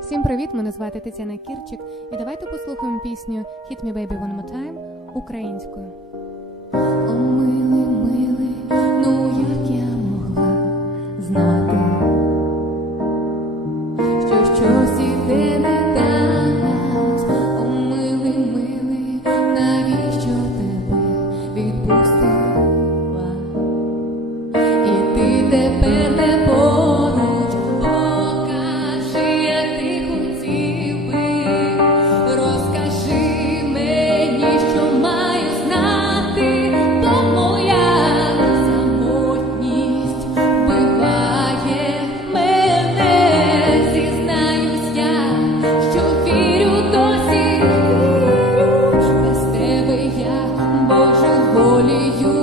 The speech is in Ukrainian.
Всім привіт! Мене звати Тетяна Кірчик, і давайте послухаємо пісню Hit Me Baby One More Time українською. О, милий, милий, ну як я могла знати волею